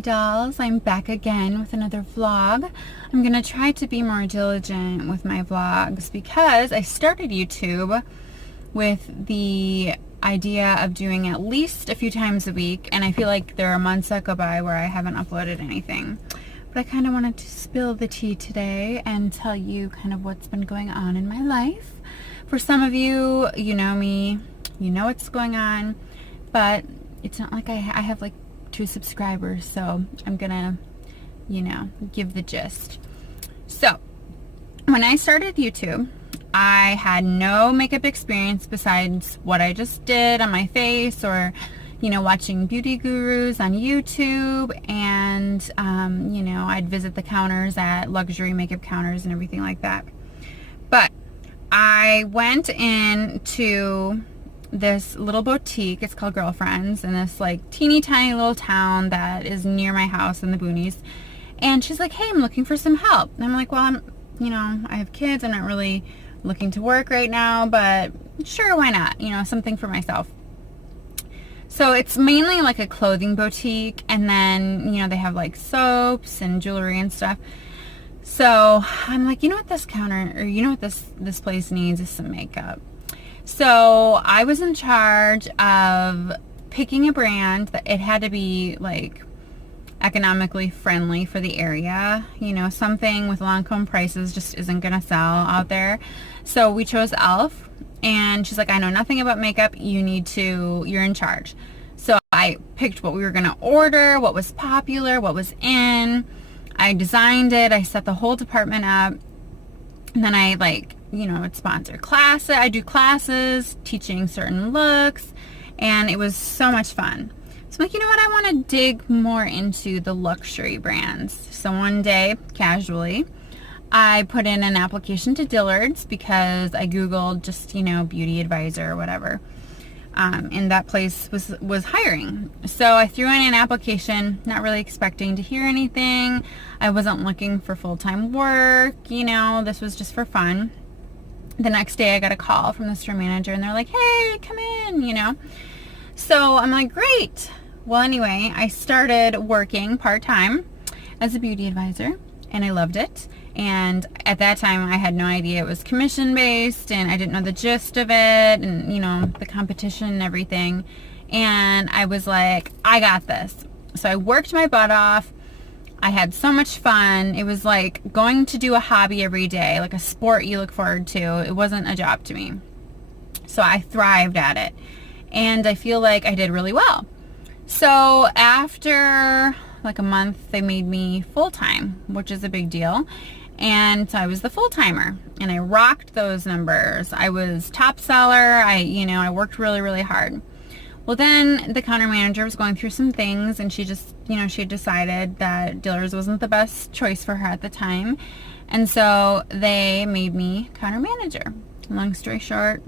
Dolls, I'm back again with another vlog. I'm gonna try to be more diligent with my vlogs because I started YouTube with the idea of doing at least a few times a week, and I feel like there are months that go by where I haven't uploaded anything. But I kind of wanted to spill the tea today and tell you kind of what's been going on in my life. For some of you, you know me, you know what's going on, but it's not like I have like 2 subscribers, so I'm gonna, give the gist. So, when I started YouTube, I had no makeup experience besides what I just did on my face or, watching beauty gurus on YouTube, and, I'd visit the counters at luxury makeup counters and everything like that. But I went into this little boutique. It's called Girlfriends, in this like teeny tiny little town that is near my house in the boonies. And she's like, hey, I'm looking for some help. And I'm like, well, I have kids. I'm not really looking to work right now, but sure, why not? Something for myself. So it's mainly like a clothing boutique, and then, they have like soaps and jewelry and stuff. So I'm like, what this counter, or what this place needs is some makeup. So I was in charge of picking a brand that it had to be like economically friendly for the area. Something with Lancôme prices just isn't gonna sell out there. So we chose e.l.f. and she's like, I know nothing about makeup. You're in charge. So I picked what we were gonna order, what was popular, what was in. I designed it. I set the whole department up. And then I would sponsor classes. I do classes teaching certain looks, and it was so much fun. So I'm like, you know what? I want to dig more into the luxury brands. So one day, casually, I put in an application to Dillard's because I Googled just, beauty advisor or whatever. And that place was hiring. So I threw in an application, not really expecting to hear anything. I wasn't looking for full-time work, this was just for fun. The next day I got a call from the store manager, and they're like, hey, come in, So I'm like, great. Well, anyway, I started working part-time as a beauty advisor, and I loved it. And at that time, I had no idea it was commission-based, and I didn't know the gist of it, and, the competition and everything. And I was like, I got this. So I worked my butt off. I had so much fun. It was like going to do a hobby every day, like a sport you look forward to. It wasn't a job to me. So I thrived at it. And I feel like I did really well. So after like a month, they made me full-time, which is a big deal. And so I was the full-timer, and I rocked those numbers. I was top seller. I worked really, really hard. Well, then the counter manager was going through some things, and she just, she had decided that Dillard's wasn't the best choice for her at the time. And so they made me counter manager. Long story short,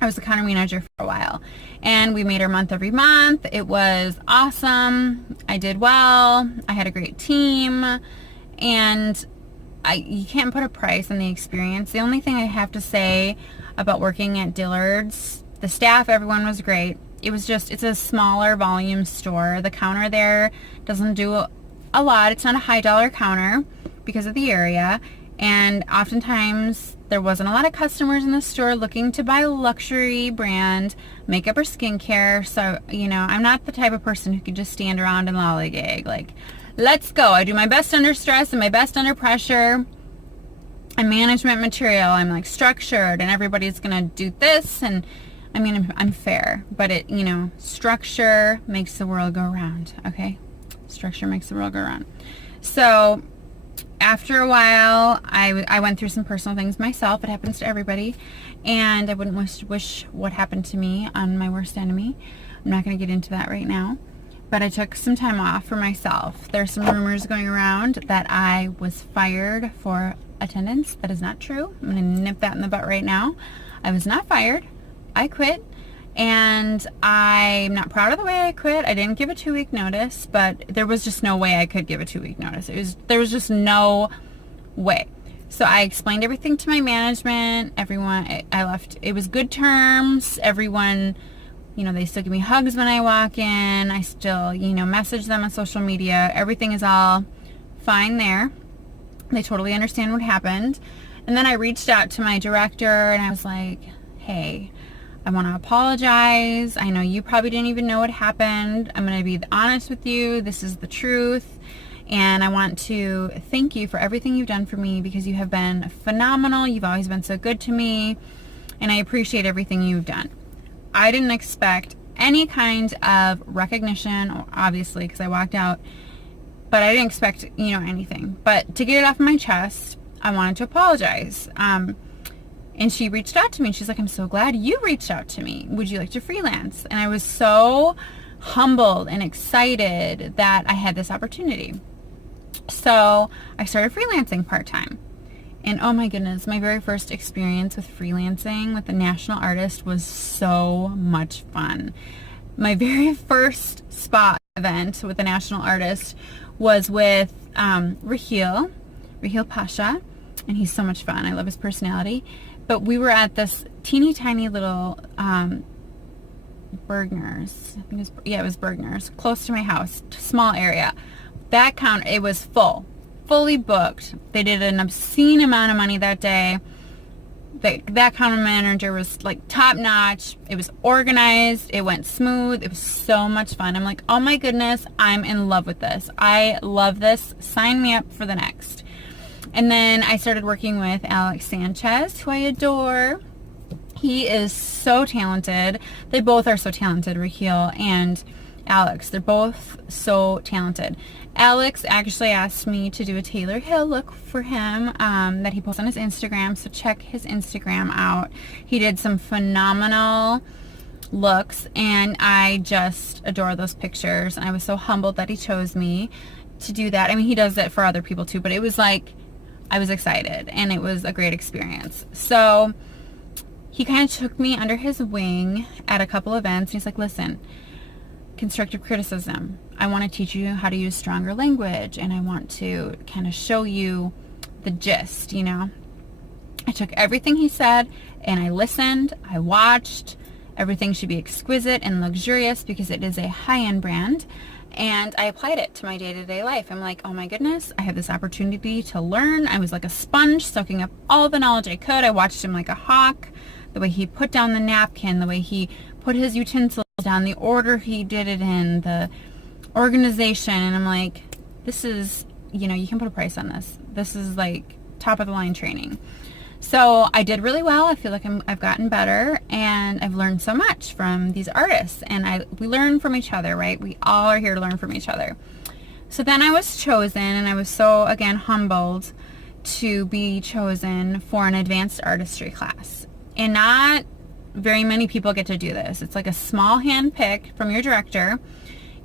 I was the counter manager for a while, and we made our month every month. It was awesome. I did well. I had a great team, and you can't put a price on the experience. The only thing I have to say about working at Dillard's, the staff, everyone was great. It's a smaller volume store. The counter there doesn't do a lot. It's not a high dollar counter because of the area. And oftentimes there wasn't a lot of customers in the store looking to buy luxury brand makeup or skincare. So, I'm not the type of person who could just stand around and lollygag. Like, let's go. I do my best under stress and my best under pressure. I'm management material. I'm like structured, and everybody's going to do this. And I'm fair, but structure makes the world go round, okay? Structure makes the world go round. So after a while, I went through some personal things myself. It happens to everybody, and I wouldn't wish what happened to me on my worst enemy. I'm not going to get into that right now, but I took some time off for myself. There's some rumors going around that I was fired for attendance. That is not true. I'm going to nip that in the butt right now. I was not fired. I quit, and I'm not proud of the way I quit. I didn't give a 2-week notice, but there was just no way I could give a 2-week notice. There was just no way. So I explained everything to my management. Everyone, I left. It was good terms. Everyone They still give me hugs when I walk in. I still, message them on social media. Everything is all fine there. They totally understand what happened. And then I reached out to my director and I was like, hey, I want to apologize. I know you probably didn't even know what happened. I'm going to be honest with you. This is the truth. And I want to thank you for everything you've done for me because you have been phenomenal. You've always been so good to me. And I appreciate everything you've done. I didn't expect any kind of recognition, obviously, because I walked out. But I didn't expect, anything. But to get it off my chest, I wanted to apologize. And she reached out to me. She's like, I'm so glad you reached out to me. Would you like to freelance? And I was so humbled and excited that I had this opportunity. So I started freelancing part-time. And oh my goodness, my very first experience with freelancing with a national artist was so much fun. My very first spot event with a national artist was with Raheel Pasha. And he's so much fun. I love his personality. But we were at this teeny tiny little Bergner's. I think it was Bergner's, close to my house, small area. That counter, it was fully booked. They did an obscene amount of money that day. That counter manager was like top notch. It was organized. It went smooth. It was so much fun. I'm like, oh my goodness, I'm in love with this. I love this. Sign me up for the next. And then I started working with Alex Sanchez, who I adore. He is so talented. They both are so talented, Raheel and Alex. They're both so talented. Alex actually asked me to do a Taylor Hill look for him that he posts on his Instagram, so check his Instagram out. He did some phenomenal looks, and I just adore those pictures, and I was so humbled that he chose me to do that. I mean, he does it for other people too, but it was like, I was excited, and it was a great experience. So he kind of took me under his wing at a couple events. And he's like, listen, constructive criticism. I want to teach you how to use stronger language, and I want to kind of show you the gist, I took everything he said, and I listened, I watched. Everything should be exquisite and luxurious because it is a high-end brand. And I applied it to my day-to-day life. I'm like, oh my goodness, I had this opportunity to learn. I was like a sponge, soaking up all the knowledge I could. I watched him like a hawk, the way he put down the napkin, the way he put his utensils down, the order he did it in, the organization. And I'm like, this is, you can put a price on this. This is like top of the line training. So I did really well. I feel like I've gotten better, and I've learned so much from these artists, and we learn from each other, right? We all are here to learn from each other. So then I was chosen, and I was so, again, humbled to be chosen for an advanced artistry class. And not very many people get to do this. It's like a small hand-pick from your director.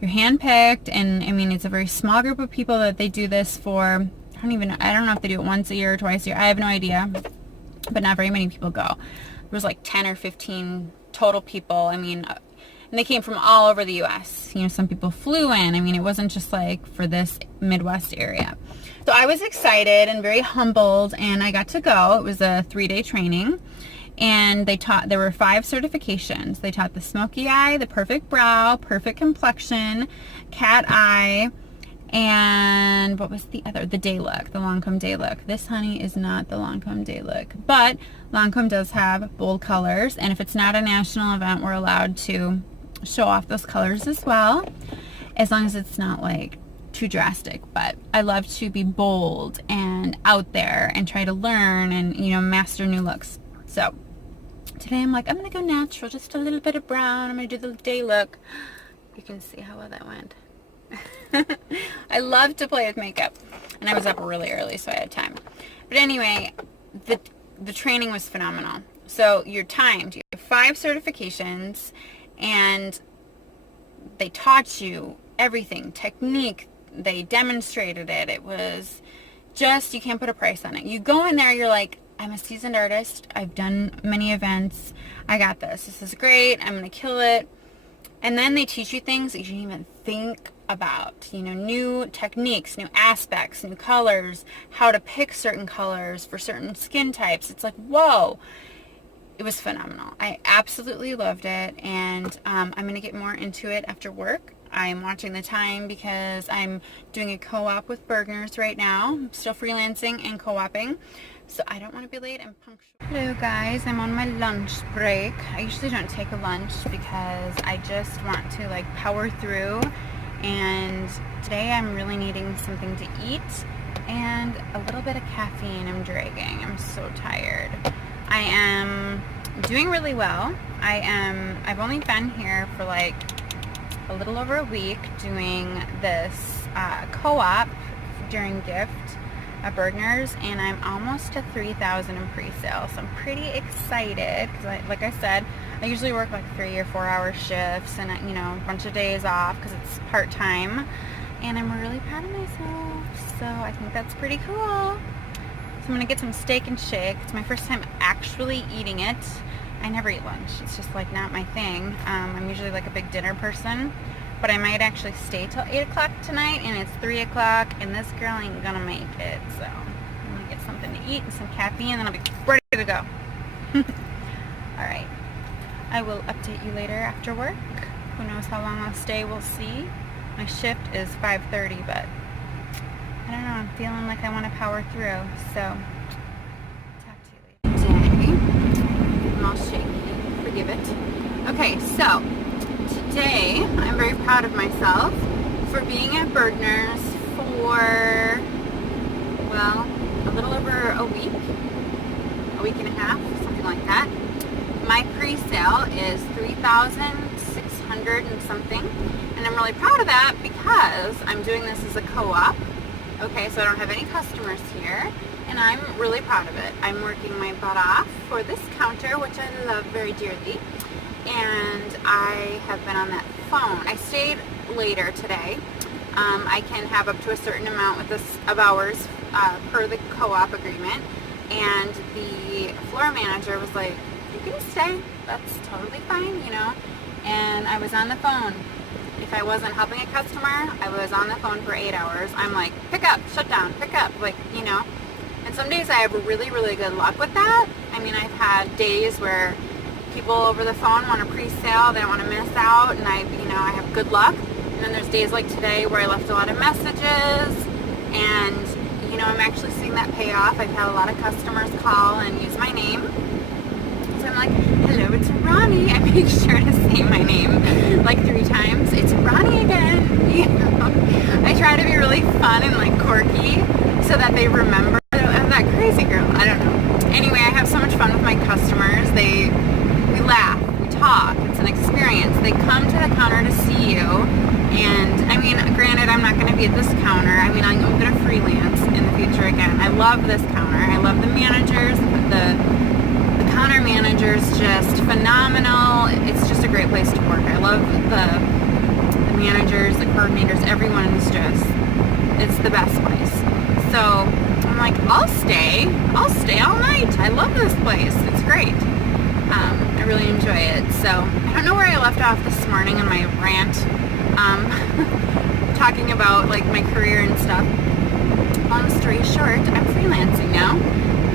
You're hand-picked, and I mean, it's a very small group of people that they do this for. I don't know if they do it once a year or twice a year. I have no idea. But not very many people go. There was like 10 or 15 total people. I mean, and they came from all over the U.S. Some people flew in. I mean, it wasn't just like for this Midwest area. So I was excited and very humbled, and I got to go. It was a 3-day training, and there were 5 certifications. They taught the smoky eye, the perfect brow, perfect complexion, cat eye, and what was the other? The day look, the Lancôme day look. This, honey, is not the Lancôme day look. But Lancôme does have bold colors, and if it's not a national event, we're allowed to show off those colors as well, as long as it's not like too drastic. But I love to be bold and out there and try to learn and, master new looks. So today I'm like, I'm going to go natural, just a little bit of brown. I'm going to do the day look. You can see how well that went. I love to play with makeup, and I was up really early, so I had time. But anyway, the training was phenomenal. So you're timed. You have 5 certifications, and they taught you everything, technique. They demonstrated it. It was just, you can't put a price on it. You go in there, you're like, I'm a seasoned artist. I've done many events. I got this. This is great. I'm going to kill it. And then they teach you things that you didn't even think about, new techniques, new aspects, new colors, how to pick certain colors for certain skin types. It's like, whoa. it was phenomenal. I absolutely loved it, and I'm going to get more into it after work. I'm watching the time because I'm doing a co-op with Bergner's right now. I'm still freelancing and co-oping, so I don't want to be late and punctual. Hello guys, I'm on my lunch break. I usually don't take a lunch because I just want to like power through, and today I'm really needing something to eat and a little bit of caffeine. I'm dragging. I'm so tired. I am doing really well. I've only been here for like a little over a week doing this co-op during gift at Bergner's, and I'm almost to 3,000 in pre-sale, so I'm pretty excited because, like I said, I usually work like 3 or 4 hour shifts and you know, a bunch of days off because it's part-time, and I'm really proud of myself, so I think that's pretty cool. So I'm gonna get some steak and shake. It's my first time actually eating it. I never eat lunch. It's just like not my thing. I'm usually like a big dinner person, but I might actually stay till 8 o'clock tonight, and it's 3 o'clock, and this girl ain't gonna make it. So I'm gonna get something to eat and some caffeine, and then I'll be ready to go. All right. I will update you later after work. Who knows how long I'll stay? We'll see. My shift is 5:30, but I don't know, I'm feeling like I want to power through, so talk to you later. Today, I'm all shaky, forgive it. Okay, so today I'm very proud of myself for being at Bergner's for, well, a little over a week and a half, something like that. My pre-sale is 3,600 and something, and I'm really proud of that because I'm doing this as a co-op. Okay, so I don't have any customers here, and I'm really proud of it. I'm working my butt off for this counter, which I love very dearly, and I have been on that phone. I stayed later today. I can have up to a certain amount with this of hours per the co-op agreement, and the floor manager was like, "You can stay, that's totally fine, you know," and I was on the phone. If I wasn't helping a customer, I was on the phone for 8 hours. I'm like, pick up, shut down, pick up, like, you know. And some days I have really, really good luck with that. I mean, I've had days where people over the phone want a pre-sale, they don't want to miss out, and I have good luck. And then there's days like today where I left a lot of messages, and, you know, I'm actually seeing that pay off. I've had a lot of customers call and use my name. So I'm like, hello, it's Roni. I make sure to say my name like 3 times. It's Roni again. You know? I try to be really fun and like quirky so that they remember that crazy girl. I don't know. Anyway, I have so much fun with my customers. We laugh, we talk. It's an experience. They come to the counter to see you. And I mean, granted, I'm not going to be at this counter. I mean, I'm going to freelance in the future again. I love this counter. I love the managers, the counter manager's just phenomenal. It's just a great place to work. I love the managers, the coordinators, everyone is just, it's the best place. So I'm like, I'll stay all night. I love this place. It's great. I really enjoy it. So I don't know where I left off this morning on my rant, talking about like my career and stuff. Long story short, I'm freelancing now,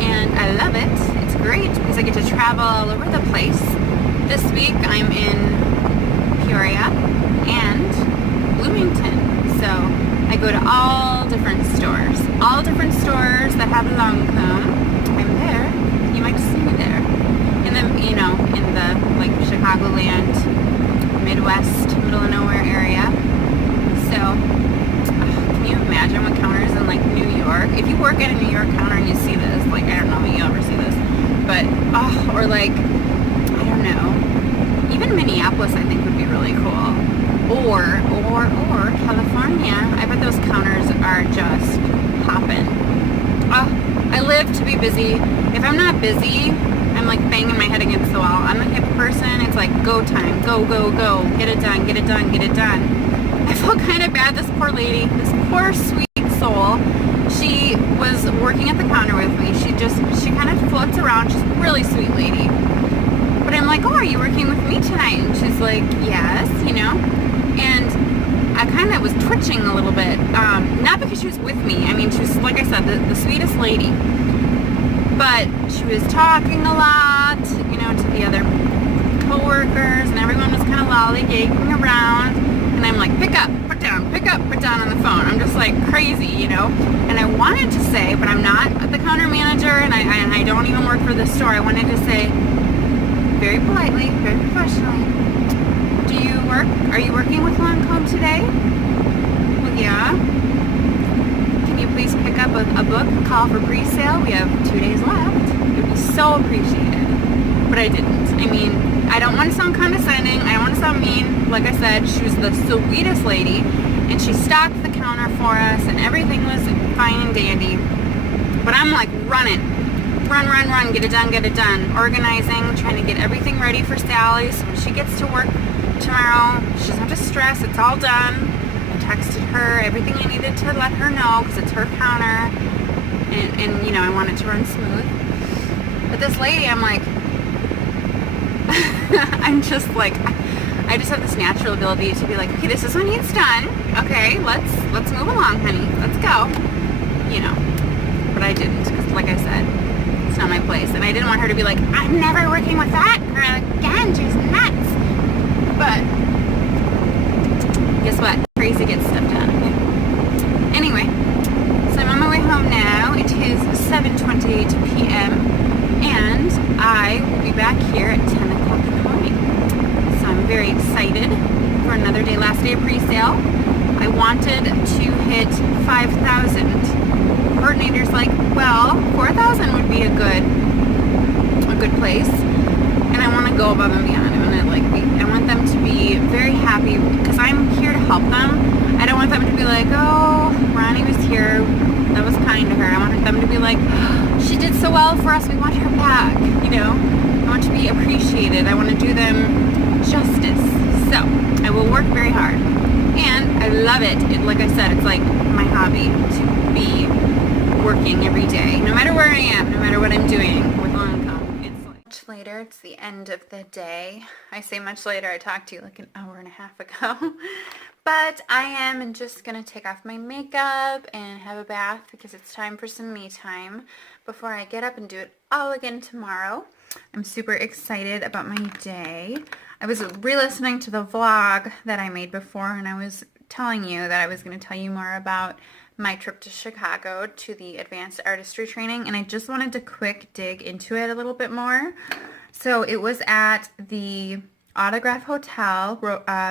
and I love it. It's great because I get to travel all over the place. This week I'm in Peoria and Bloomington, so I go to all different stores that have Lancôme. I'm there. You might see me there. And then, you know, in the like Chicagoland, Midwest, middle of nowhere area. So can you imagine what counters in like New York? If you work at a New York counter and you see this, like, I don't know if you ever see this, but or like, I don't know, even Minneapolis I think would be really cool, or California. I bet those counters are just popping. I live to be busy. If I'm not busy, I'm like banging my head against the wall. I'm the type of person, it's like go time, go, get it done, get it done, get it done. I felt kind of bad. This poor lady, this poor sweet soul, she was working at the counter with me. She kind of floats around. She's a really sweet lady. But I'm like, oh, are you working with me tonight? And she's like, yes, you know. And I kind of was twitching a little bit. Not because she was with me. I mean, she was, like I said, the sweetest lady. But she was talking a lot. talked, you know, to the other co-workers, and everyone was kind of lollygagging around, and I'm like, pick up, put down on the phone. I'm just like crazy, you know, and I wanted to say, but I'm not the counter manager, and I don't even work for the store. I wanted to say very politely, very professionally, are you working with Lancôme today? Well, yeah. Can you please pick up a book, call for pre-sale? We have 2 days left. It would be so appreciated. But I didn't. I mean, I don't want to sound condescending. I don't want to sound mean. Like I said, she was the sweetest lady, and she stocked the counter for us, and everything was fine and dandy. But I'm like running. Run, get it done. Organizing, trying to get everything ready for Sally so when she gets to work tomorrow, she doesn't have to stress. It's all done. I texted her everything I needed to let her know because it's her counter, and you know, I want it to run smooth. But this lady, I'm like, I'm just like, I just have this natural ability to be like, okay, this is what needs done. Okay, let's move along, honey. Let's go. You know, but I didn't because, like I said, it's not my place, and I didn't want her to be like, I'm never working with that girl again. She's nuts. But guess what? Crazy gets stuff done. Okay? Anyway, so I'm on my way home now. It is 7:28 p.m. and I will be back here at 10 o'clock in the morning. So I'm very excited for another day, last day of pre-sale. I wanted to hit 5,000. Coordinator's like, well, 4,000 would be a good place, and I want to go above and beyond. I want them to be very happy because I'm here to help them. I don't want them to be like, oh, Roni was here, that was kind to her. I want them to be like, oh, she did so well for us, we want her back, you know. I want to be appreciated. I want to do them justice. So I will work very hard, and I love it. Like I said, it's like my hobby to be working every day, no matter where I am, no matter what I'm doing with Lancôme. It's like much later. It's the end of the day. I say much later. I talked to you like an hour and a half ago. But I am just going to take off my makeup and have a bath because it's time for some me time before I get up and do it all again tomorrow. I'm super excited about my day. I was re-listening to the vlog that I made before, and I was telling you that I was going to tell you more about my trip to Chicago to the advanced artistry training, and I just wanted to quick dig into it a little bit more. So it was at the Autograph Hotel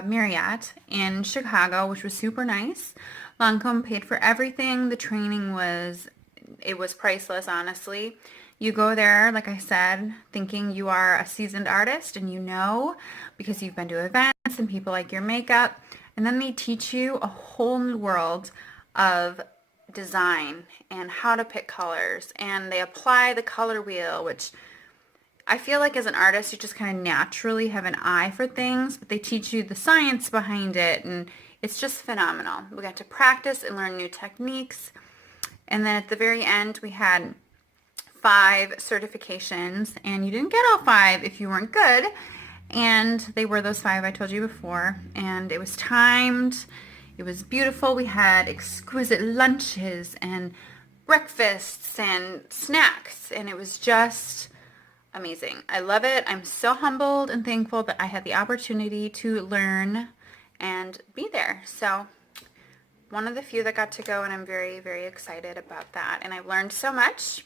Marriott in Chicago, which was super nice. Lancôme paid for everything. The training was priceless, honestly. You go there, like I said, thinking you are a seasoned artist, and you know, because you've been to events and people like your makeup, and then they teach you a whole new world of design and how to pick colors, and they apply the color wheel, which I feel like as an artist you just kind of naturally have an eye for things, but they teach you the science behind it, and it's just phenomenal. We got to practice and learn new techniques, and then at the very end we had 5 certifications, and you didn't get all 5 if you weren't good, and they were those 5 I told you before, and it was timed. It was beautiful. We had exquisite lunches and breakfasts and snacks, and it was just amazing. I love it. I'm so humbled and thankful that I had the opportunity to learn and be there. So one of the few that got to go, and I'm very, very excited about that. And I've learned so much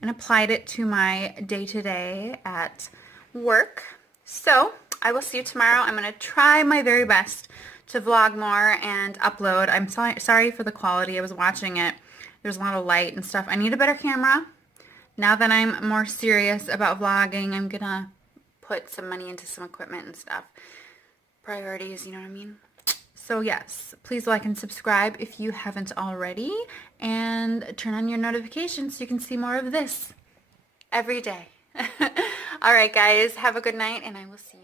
and applied it to my day-to-day at work. So I will see you tomorrow. I'm going to try my very best to vlog more and upload. I'm sorry for the quality. I was watching it. There's a lot of light and stuff. I need a better camera. Now that I'm more serious about vlogging, I'm gonna put some money into some equipment and stuff. Priorities, you know what I mean? So yes, please like and subscribe if you haven't already, and turn on your notifications so you can see more of this every day. Alright guys, have a good night, and I will see you